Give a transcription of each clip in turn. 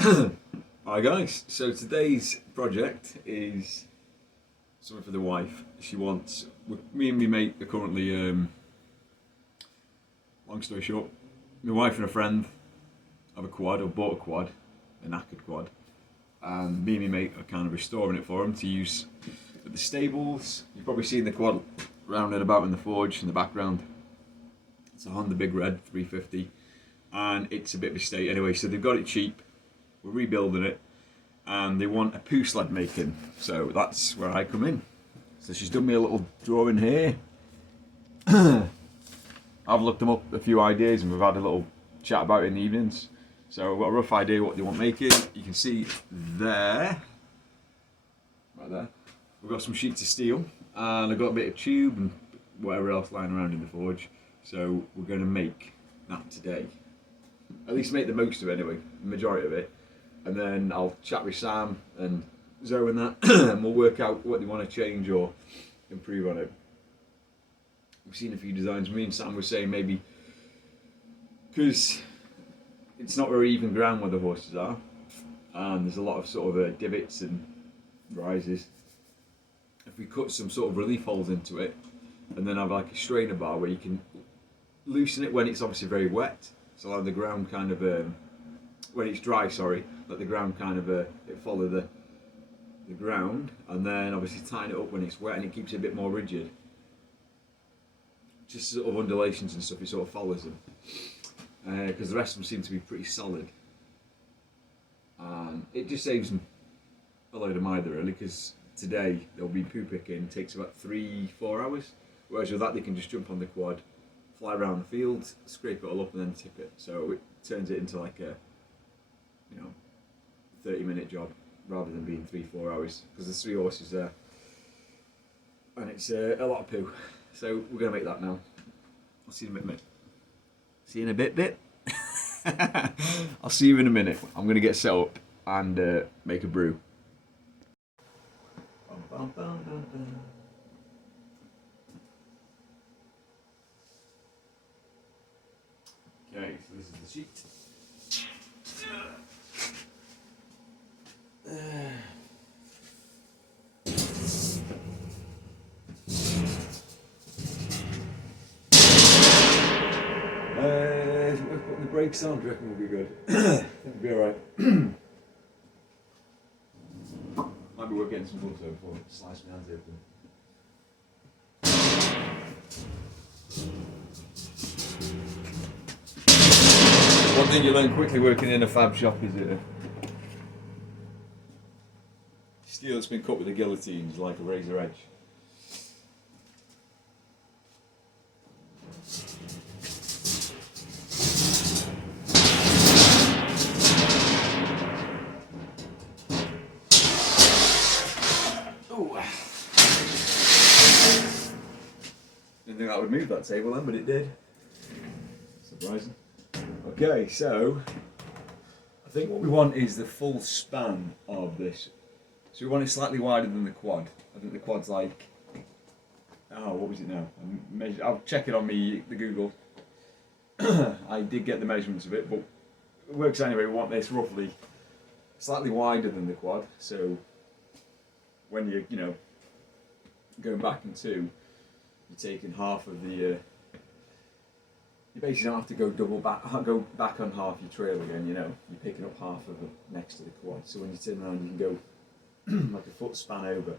Hi guys, so today's project is something for the wife. She wants, me and my mate are currently, long story short, my wife and a friend have a quad, or bought a quad, a knackered quad, and me and my mate are kind of restoring it for him to use at the stables. You've probably seen the quad round and about in the forge in the background. It's a Honda Big Red 350 and it's a bit of a state anyway, so they've got it cheap. We're rebuilding it and they want a poo sled making, so that's where I come in. So she's done me a little drawing here. I've looked them up, a few ideas, and we've had a little chat about it in the evenings. So I've got a rough idea what they want making. You can see there, right there, we've got some sheets of steel and I've got a bit of tube and whatever else lying around in the forge. So we're going to make that today. At least make the most of it anyway, the majority of it. And then I'll chat with Sam and Zoe and that, and we'll work out what they want to change or improve on it. We've seen a few designs. Me and Sam were saying maybe, because it's not very even ground where the horses are, and there's a lot of sort of divots and rises. If we cut some sort of relief holes into it, and then have like a strainer bar where you can loosen it when it's obviously very wet, so allow the ground kind of, when it's dry, sorry, let the ground kind of it follow the ground, and then obviously tighten it up when it's wet, and it keeps it a bit more rigid. Just sort of undulations and stuff, it sort of follows them, because the rest of them seem to be pretty solid, and it just saves them a load of mither really, because today they'll be poo picking, it takes about 3-4 hours, whereas with that they can just jump on the quad, fly around the field, scrape it all up and then tip it, so it turns it into like a 30-minute job rather than being 3-4 hours, because there's 3 horses there and it's a lot of poo. So we're going to make that now. I'll see you in a bit. See you in a bit. I'll see you in a minute. I'm going to get set up and make a brew. Okay, so this is the sheet. Is it worth putting the brakes on? Do you reckon we'll be good? I think we'll be alright. Might be worth getting some gloves over before I slice my hands open. One thing you learn quickly working in a fab shop is steel that's been cut with a guillotine is like a razor edge. Didn't think that would move that table then, but it did. Surprising. Okay, so I think what we want is the full span of this. So we want it slightly wider than the quad. I think the quad's like, oh, what was it now? I'll check it on the Google. I did get the measurements of it, but it works anyway. We want this roughly slightly wider than the quad. So when you're, going back in two, you're taking half of the. You basically don't have to go back on half your trail again. You're picking up half of it next to the quad. So when you turn around, you can go like a foot span over.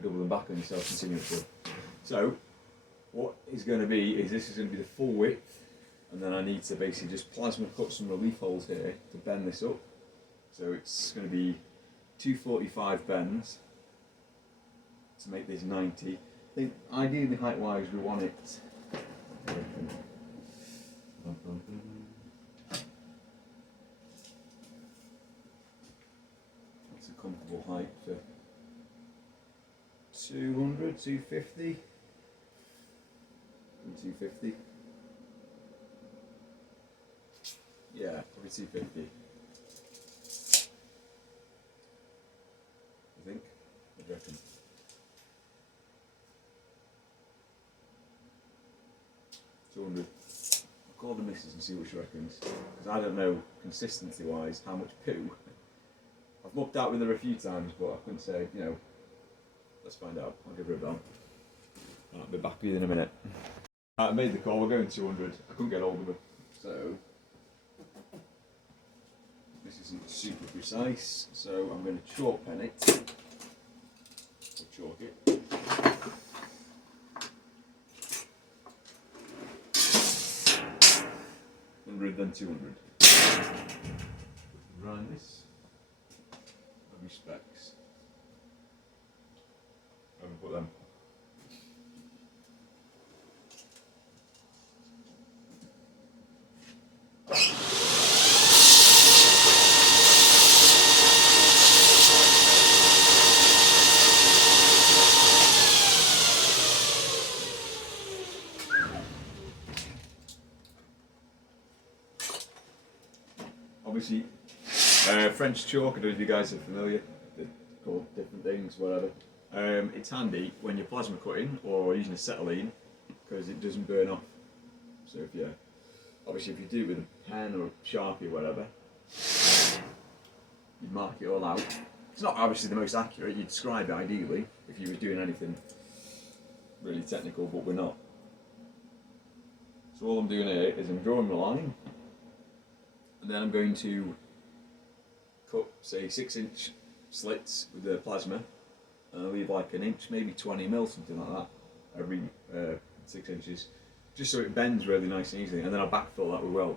Double them back on yourself continuously. So what is going to be is this is going to be the full width, and then I need to basically just plasma cut some relief holes here to bend this up. So it's going to be 245 bends to make this 90. I think ideally height wise we want it. That's a comfortable height for 200, 250. 250. Yeah, probably 250. I think. What do you reckon? 200. call the missus and see what she reckons. Because I don't know, consistency wise, how much poo. I've looked out with her a few times, but I couldn't say, you know. Let's find out. I'll give her a bell. I'll be back with you in a minute. I made the call, we're going 200. I couldn't get hold of her. So, this isn't super precise, so I'm going to chalk pen it. Or chalk it. 100, then 200. Grind this. Maybe specs. I haven't put them. Obviously, French chalk, I don't know if you guys are familiar, they're called different things, whatever. It's handy when you're plasma cutting or using acetylene because it doesn't burn off. So if you, obviously if you do it with a pen or a Sharpie or whatever, you mark it all out. It's not obviously the most accurate, you describe it ideally if you were doing anything really technical, but we're not. So all I'm doing here is I'm drawing the line, and then I'm going to cut, say, 6-inch slits with the plasma, and I'll leave like an inch, maybe 20 mil, something like that, every 6 inches, just so it bends really nice and easily, and then I'll backfill that with weld.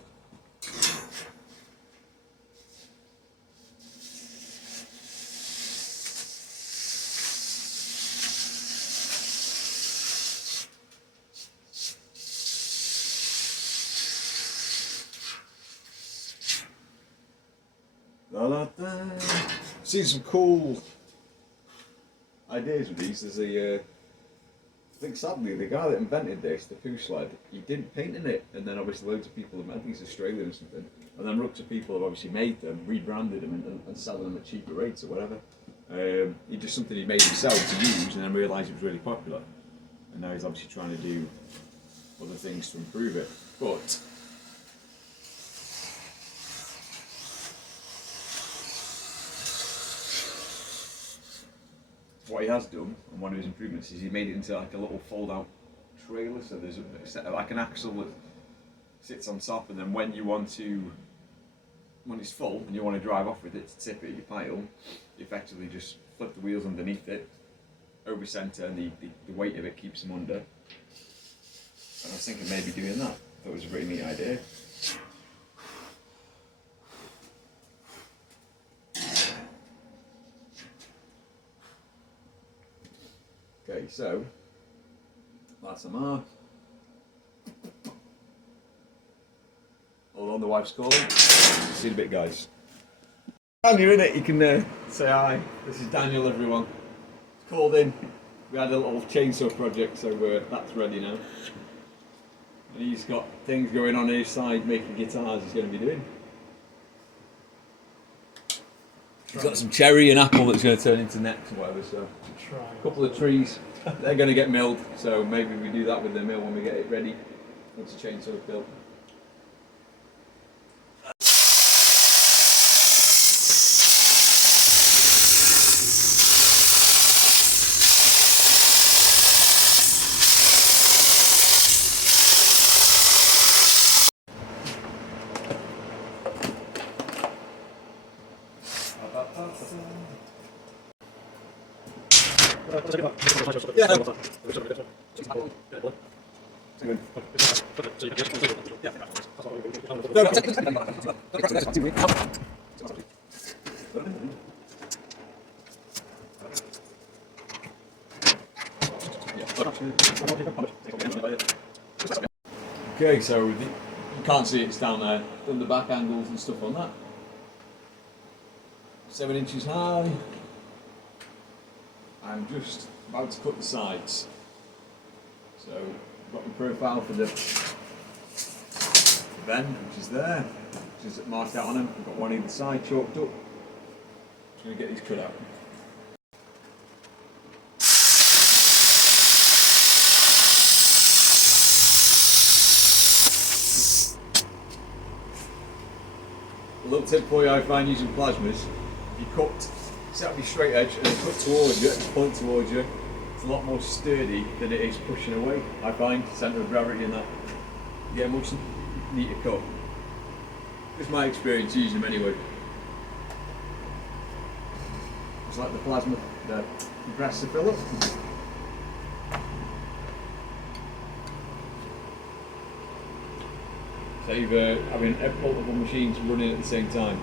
Seen some cool ideas with these. There's a, I think sadly the guy that invented this, the poo sled, he didn't paint in it, and then obviously loads of people, I think it's Australian or something, and then lots of people have obviously made them, rebranded them and selling them at cheaper rates or whatever. It's just something he made himself to use and then realised it was really popular, and now he's obviously trying to do other things to improve it. But what he has done, and one of his improvements, is he made it into like a little fold-out trailer. So there's like an axle that sits on top, and then when you want to, when it's full and you want to drive off with it to tip it, your pile, you effectively just flip the wheels underneath it, over centre, and the weight of it keeps them under. And I was thinking maybe doing that. I thought it was a pretty neat idea. Okay, so that's a mark. Hold on, the wife's calling. See you in a bit, guys. While you're in it, you can say hi. This is Daniel, everyone. It's called in. We had a little chainsaw project, so that's ready now. And he's got things going on his side, making guitars he's going to be doing. He's got some cherry and apple that's going to turn into necks or whatever, so a couple of trees, they're going to get milled, so maybe we do that with the mill when we get it ready, once the chainsaw's built. Okay, so you can't see it's down there. Done the back angles and stuff on that. 7 inches high. I'm just about to cut the sides. So I've got my profile for the bend, which is there, which is marked out on them. I've got one either side chalked up. Just going to get these cut out. A little tip for you I find using plasmas, if you cut, set up your straight edge and then cut towards you, point towards you, it's a lot more sturdy than it is pushing away. I find centre of gravity in that. You get a much neater cut. It's my experience using them anyway. It's like the plasma, the compressor fill up. Save having multiple machines running at the same time.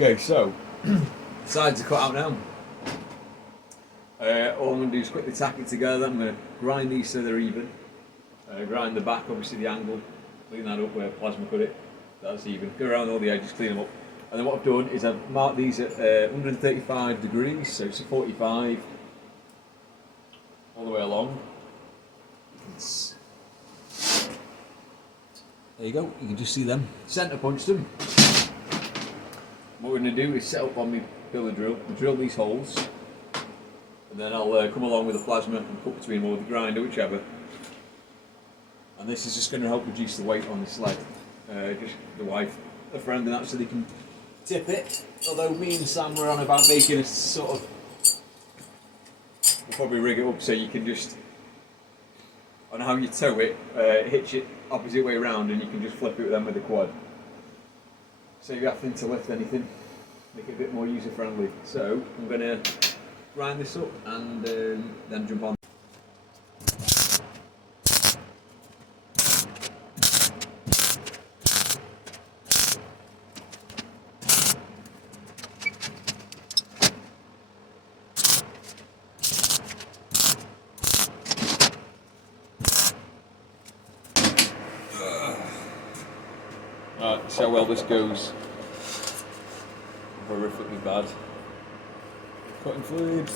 Okay, so sides are cut out now. All I'm going to do is quickly tack it together. I'm going to grind these so they're even. Grind the back, obviously the angle, clean that up where plasma cut it. That's even. Go around all the edges, clean them up. And then what I've done is I've marked these at 135 degrees, so it's a 45 all the way along. There you go, you can just see them. Centre punched them. What we're going to do is set up on my pillar drill, drill these holes, and then I'll come along with the plasma and cut between them, or the grinder, whichever. And this is just going to help reduce the weight on the sled. Just the wife, a friend, and that, so they can tip it. Although me and Sam were on about making a sort of, we'll probably rig it up so you can just, on how you tow it, hitch it opposite way around, and you can just flip it then with the quad. So you're having to lift anything, make it a bit more user friendly. So I'm going to grind this up and then jump on. Right, see how well this goes. Horrifically bad. Cutting fluid.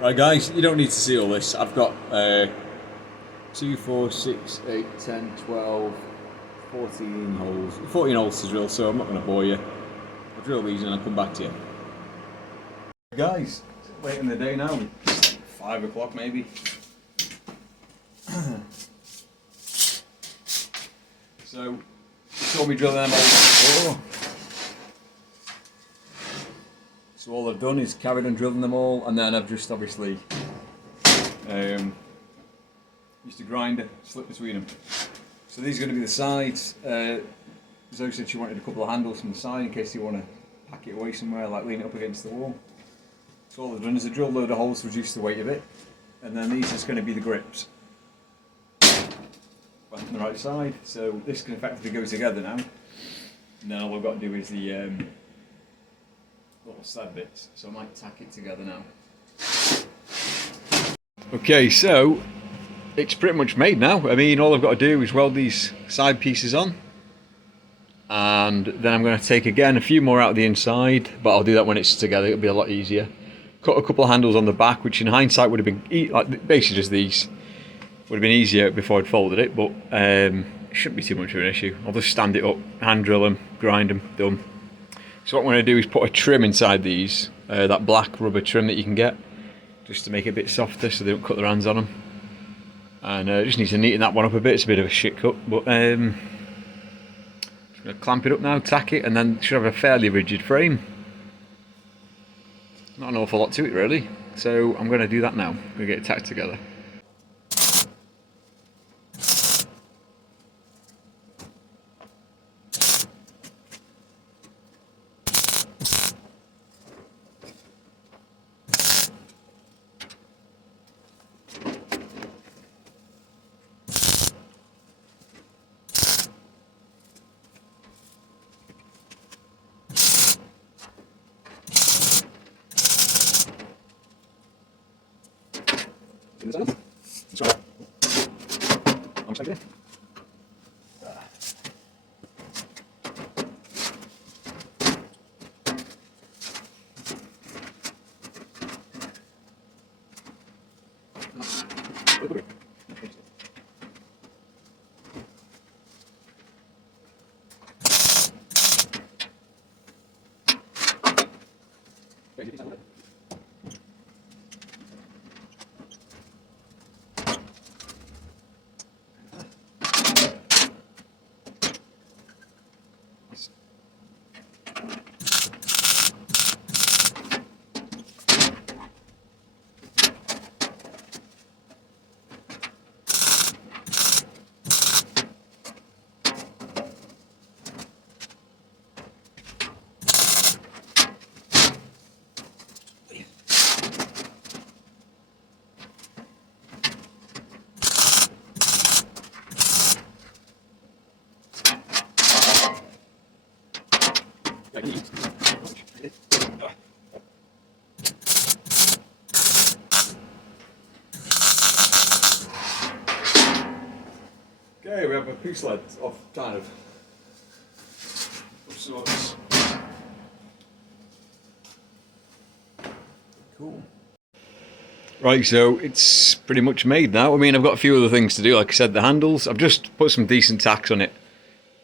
Right guys, you don't need to see all this. I've got 2, 4, 6, 8, 10, 12, 14 holes. 14 holes to drill, so I'm not going to bore you. I'll drill these and I'll come back to you. Guys, it's late in the day now. It's like 5 o'clock maybe. So, you saw me drilling them holes before. So all I've done is carried on drilling them all, and then I've just obviously used a grinder, slip between them. So these are going to be the sides. Zoe said she wanted a couple of handles from the side in case you want to pack it away somewhere, like lean it up against the wall. So all I've done is I drilled a load of holes to reduce the weight of it, and then these are just going to be the grips. Back on the right side, so this can effectively go together now. And then all I've got to do is the little sled bits, so I might tack it together now. Okay, so it's pretty much made now. I mean, all I've got to do is weld these side pieces on, and then I'm going to take again a few more out of the inside, but I'll do that when it's together. It'll be a lot easier. Cut a couple of handles on the back, which in hindsight would have been like basically just these. Would have been easier before I'd folded it, but it shouldn't be too much of an issue. I'll just stand it up, hand drill them, grind them, done. So what I'm going to do is put a trim inside these, that black rubber trim that you can get, just to make it a bit softer so they don't cut their hands on them. And just need to neaten that one up a bit. It's a bit of a shit cut, but just going to clamp it up now, tack it, and then should have a fairly rigid frame. Not an awful lot to it really, so I'm going to do that now. I'm going to get it tacked together. Okay, we have a poo sled off kind of sorts. Cool. Right, so it's pretty much made now. I mean, I've got a few other things to do. Like I said, the handles, I've just put some decent tacks on it.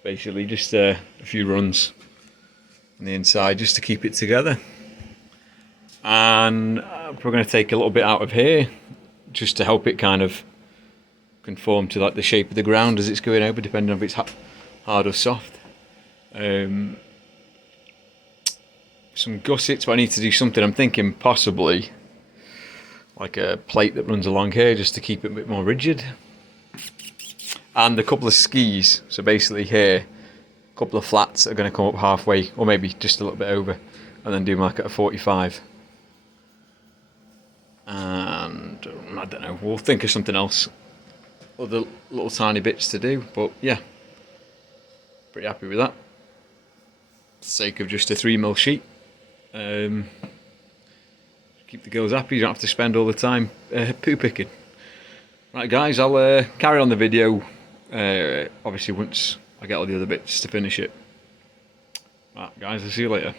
Basically, just a few runs on the inside just to keep it together. And we're going to take a little bit out of here just to help it kind of conform to like the shape of the ground as it's going over, depending on if it's hard or soft. Some gussets, but I need to do something. I'm thinking possibly like a plate that runs along here just to keep it a bit more rigid. And a couple of skis, so basically here, a couple of flats are going to come up halfway, or maybe just a little bit over, and then do like at a 45. And I don't know, we'll think of something else, other little tiny bits to do, but yeah, pretty happy with that. For the sake of just a 3mm sheet. Keep the girls happy, you don't have to spend all the time poo picking. Right guys, I'll carry on the video obviously once I get all the other bits to finish it. Right guys, I'll see you later.